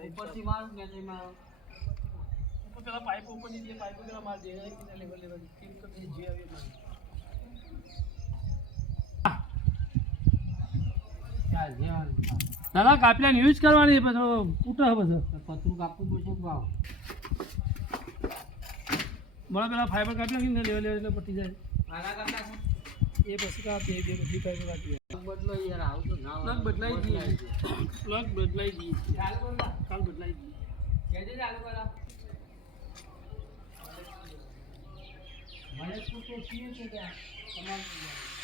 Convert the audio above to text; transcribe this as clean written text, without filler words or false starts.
ઉપરથી મારું ને તે મારું ઉપર પેલા પાઇપ ઉપર ની જે પાઇપ પેલા માર દે લેવલ લેવલ ટીમ તો થઈ જે આવી મારી ચાલ જેવાનું દાદા કાપલાને યુઝ કરવાની પછી કૂટા બધું પતરું કાપવું પડશે ભાવ બળા પેલા ફાઈબર કાપી નાખીને લેવલ લેવલ એટલે પટી જાય આના કરતા એ પછી કાપ બે બે બધી ફાઈબર કાપી બદલો યાર આવું તો ના પ્લગ બદલાઈ દઈએ પ્લગ બદલાઈ દઈએ ચાલુ કર કાલ બદલાઈ દઈએ કેજે ચાલુ કર મને તો છીએ છે ત્યાં તમારું